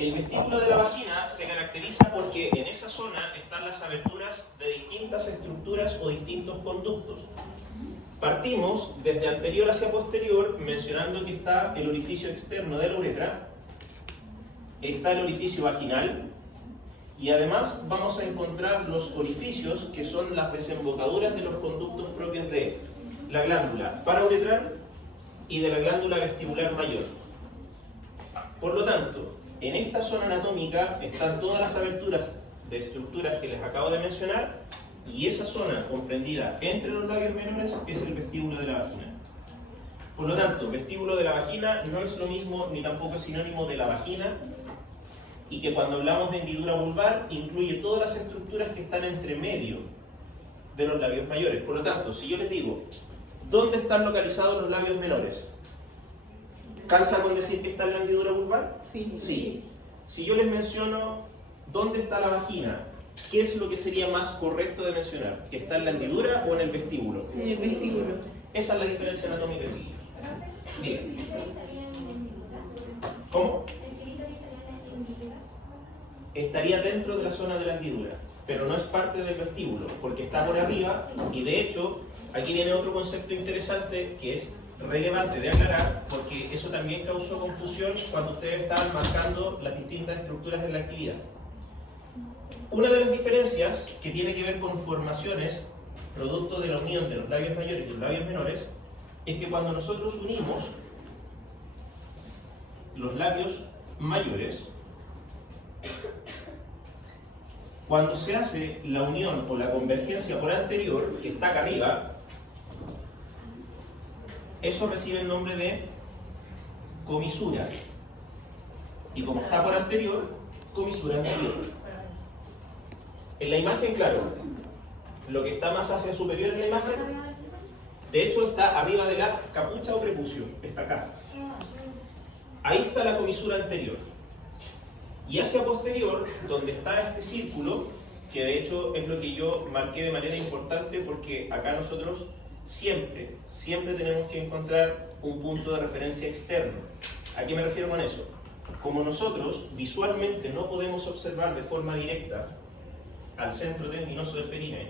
El vestíbulo de la vagina se caracteriza porque en esa zona están las aberturas de distintas estructuras o distintos conductos. Partimos desde anterior hacia posterior mencionando que está el orificio externo de la uretra, está el orificio vaginal y además vamos a encontrar los orificios que son las desembocaduras de los conductos propios de la glándula parauretral y de la glándula vestibular mayor. Por lo tanto, en esta zona anatómica están todas las aberturas de estructuras que les acabo de mencionar y esa zona comprendida entre los labios menores es el vestíbulo de la vagina. Por lo tanto, vestíbulo de la vagina no es lo mismo ni tampoco es sinónimo de la vagina y que cuando hablamos de hendidura vulvar incluye todas las estructuras que están entre medio de los labios mayores. Por lo tanto, si yo les digo, ¿dónde están localizados los labios menores? ¿Calza con decir que está en la hendidura vulvar? Sí. Sí. Si yo les menciono dónde está la vagina, ¿qué es lo que sería más correcto de mencionar? ¿Que está en la hendidura o en el vestíbulo? En el vestíbulo. Esa es la diferencia anatómica que sigue. Bien. ¿Cómo? Estaría dentro de la zona de la hendidura, pero no es parte del vestíbulo, porque está por arriba y de hecho, aquí viene otro concepto interesante que es relevante de aclarar, porque eso también causó confusión cuando ustedes estaban marcando las distintas estructuras de la actividad. Una de las diferencias que tiene que ver con formaciones producto de la unión de los labios mayores y los labios menores es que cuando nosotros unimos los labios mayores, cuando se hace la unión o la convergencia por anterior, que está acá arriba, eso recibe el nombre de comisura. Y como está por anterior, comisura anterior. En la imagen, claro, lo que está más hacia superior en la imagen, de hecho está arriba de la capucha o prepucio, está acá. Ahí está la comisura anterior. Y hacia posterior, donde está este círculo, que de hecho es lo que yo marqué de manera importante porque acá nosotros siempre tenemos que encontrar un punto de referencia externo. ¿A qué me refiero con eso? Como nosotros visualmente no podemos observar de forma directa al centro tendinoso del perineo,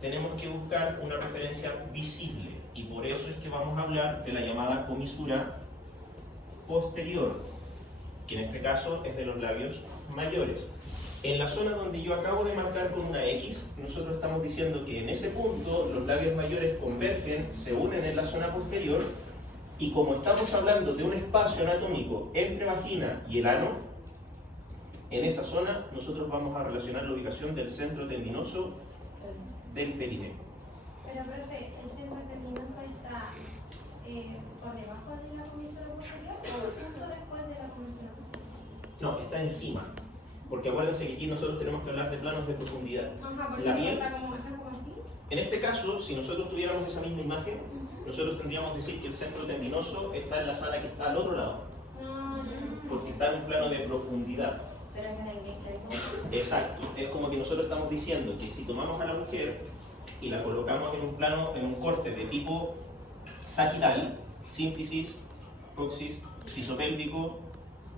tenemos que buscar una referencia visible y por eso es que vamos a hablar de la llamada comisura posterior, que en este caso es de los labios mayores. En la zona donde yo acabo de marcar con una X, nosotros estamos diciendo que en ese punto los labios mayores convergen, se unen en la zona posterior y como estamos hablando de un espacio anatómico entre vagina y el ano, en esa zona nosotros vamos a relacionar la ubicación del centro tendinoso del perineo. Pero, profe, ¿el centro tendinoso está por debajo de la comisura posterior o justo después de la comisura posterior? No, está encima. Porque acuérdense que aquí nosotros tenemos que hablar de planos de profundidad. Ajá, por La eso piel, está como así. en este caso, si nosotros tuviéramos esa misma imagen, nosotros tendríamos que decir que el centro tendinoso está en la sala que está al otro lado. Porque está en un plano de profundidad. Pero es Exacto. Es como que nosotros estamos diciendo que si tomamos a la mujer y la colocamos en un plano, en un corte de tipo sagital, sínfisis, coxis, pisopélvico,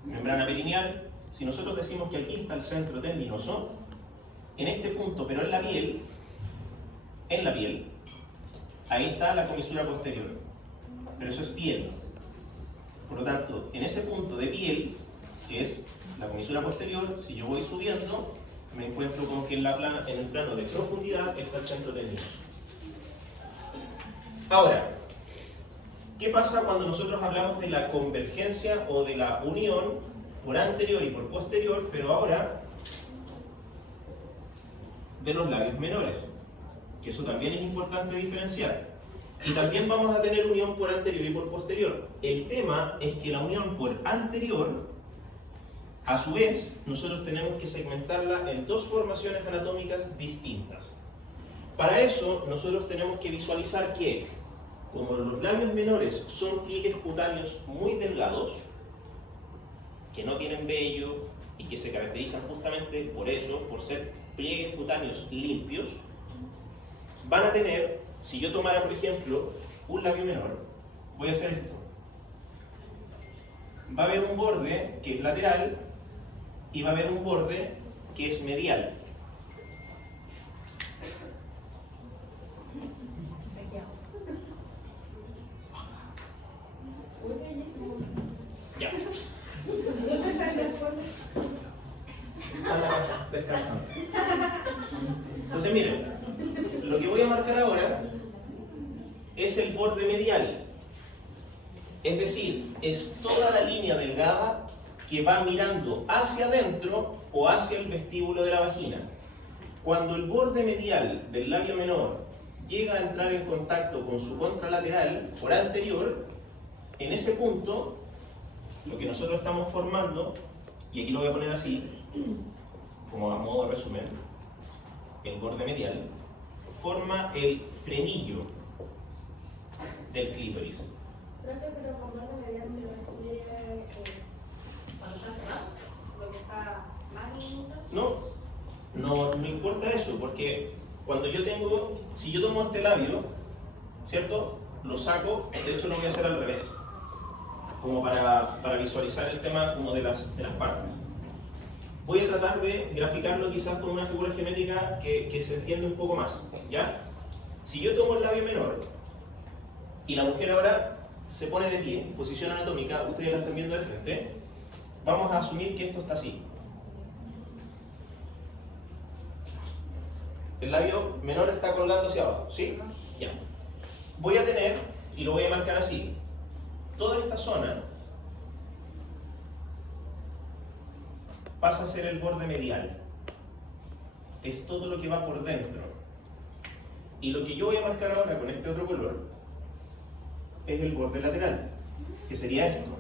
membrana perineal, si nosotros decimos que aquí está el centro tendinoso, en este punto, pero en la piel, ahí está la comisura posterior. Pero eso es piel. Por lo tanto, en ese punto de piel, que es la comisura posterior, si yo voy subiendo, me encuentro con que en el plano de profundidad está el centro tendinoso. Ahora, ¿qué pasa cuando nosotros hablamos de la convergencia o de la unión por anterior y por posterior, pero ahora de los labios menores? Que eso también es importante diferenciar. Y también vamos a tener unión por anterior y por posterior. El tema es que la unión por anterior, a su vez, nosotros tenemos que segmentarla en dos formaciones anatómicas distintas. Para eso, nosotros tenemos que visualizar que, como los labios menores son pliegues cutáneos muy delgados, que no tienen vello y que se caracterizan justamente por eso, por ser pliegues cutáneos limpios, van a tener, si yo tomara por ejemplo un labio menor, voy a hacer esto. Va a haber un borde que es lateral y va a haber un borde que es medial. Ya. A la casa, descansando. Entonces miren, lo que voy a marcar ahora es el borde medial. Es decir, es toda la línea delgada que va mirando hacia adentro o hacia el vestíbulo de la vagina. Cuando el borde medial del labio menor llega a entrar en contacto con su contralateral por anterior, en ese punto, lo que nosotros estamos formando, y aquí lo voy a poner así, como a modo de resumen, el borde medial forma el frenillo del clítoris. Profe, pero con borde medial se refiere cuando está cerrado, lo que está más diminuto. No importa eso, porque cuando yo tengo, si yo tomo este labio, ¿cierto? Lo saco, de hecho lo voy a hacer al revés, como para visualizar el tema como de las partes. Voy a tratar de graficarlo quizás con una figura geométrica que se entiende un poco más, ¿ya? Si yo tomo el labio menor y la mujer ahora se pone de pie, posición anatómica, ustedes la están viendo de frente, vamos a asumir que esto está así. El labio menor está colgando hacia abajo, ¿sí? Ya. Voy a tener, y lo voy a marcar así, toda esta zona pasa a ser el borde medial. Es todo lo que va por dentro. Y lo que yo voy a marcar ahora con este otro color es el borde lateral, que sería esto.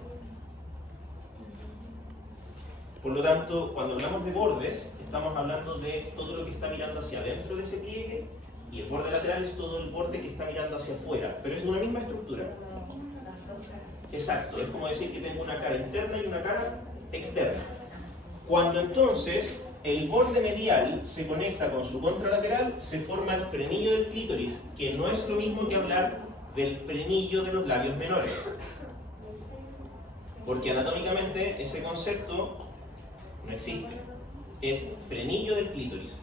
Por lo tanto, cuando hablamos de bordes, estamos hablando de todo lo que está mirando hacia adentro de ese pliegue, y el borde lateral es todo el borde que está mirando hacia afuera, pero es una misma estructura. Exacto, es como decir que tengo una cara interna y una cara externa. Cuando entonces el borde medial se conecta con su contralateral, se forma el frenillo del clítoris, que no es lo mismo que hablar del frenillo de los labios menores. Porque anatómicamente ese concepto no existe. Es frenillo del clítoris.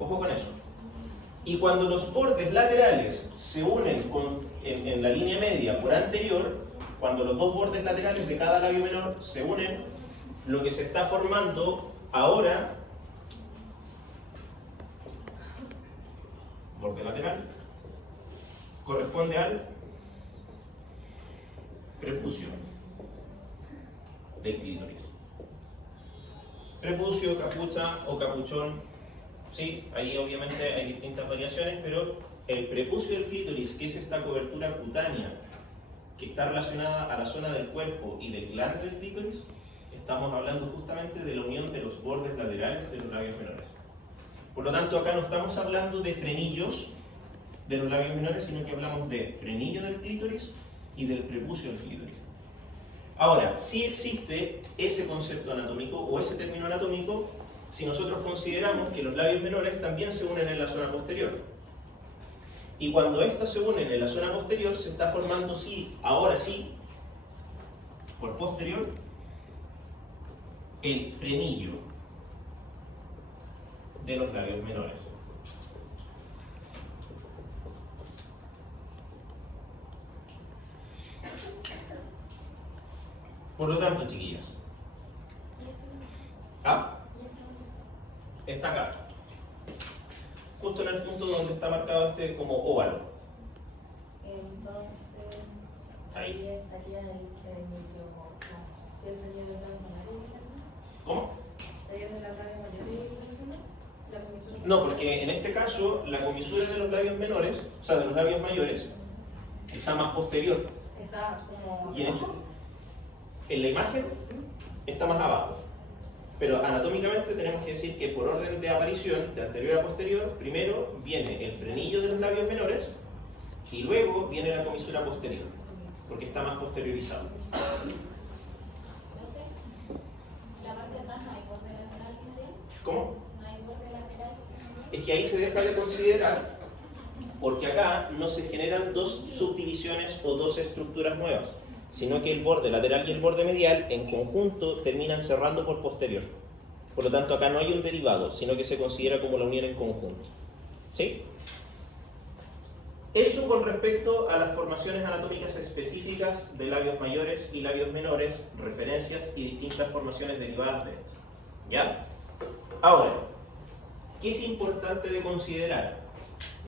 Ojo con eso. Y cuando los bordes laterales se unen en la línea media por anterior, cuando los dos bordes laterales de cada labio menor se unen, lo que se está formando ahora, borde lateral, corresponde al prepucio del clítoris. Prepucio, capucha o capuchón, sí, ahí obviamente hay distintas variaciones, pero el prepucio del clítoris, que es esta cobertura cutánea que está relacionada a la zona del cuerpo y del glande del clítoris, estamos hablando justamente de la unión de los bordes laterales de los labios menores. Por lo tanto, acá no estamos hablando de frenillos de los labios menores, sino que hablamos de frenillo del clítoris y del prepucio del clítoris. Ahora, sí existe ese concepto anatómico o ese término anatómico si nosotros consideramos que los labios menores también se unen en la zona posterior. Y cuando estos se unen en la zona posterior, se está formando, sí, ahora sí, por posterior, el frenillo de los labios menores. Por lo tanto, chiquillas, está acá, justo en el punto donde está marcado este como óvalo. Entonces, Ahí. estaría el frenillo, ¿sí el frenillo de los labios menores? ¿Cómo? ¿Estaría de los labios mayores y la comisura? No, porque en este caso la comisura de los labios menores, o sea, de los labios mayores, está más posterior. Está como... Y en la imagen está más abajo. Pero anatómicamente tenemos que decir que por orden de aparición, de anterior a posterior, primero viene el frenillo de los labios menores y luego viene la comisura posterior, porque está más posteriorizado. ¿La parte de atrás no hay borde lateral? ¿Cómo? ¿No hay borde lateral? Es que ahí se deja de considerar, porque acá no se generan dos subdivisiones o dos estructuras nuevas, sino que el borde lateral y el borde medial en conjunto terminan cerrando por posterior. Por lo tanto, acá no hay un derivado, sino que se considera como la unión en conjunto. ¿Sí? Eso con respecto a las formaciones anatómicas específicas de labios mayores y labios menores, referencias y distintas formaciones derivadas de esto. ¿Ya? Ahora, ¿qué es importante de considerar?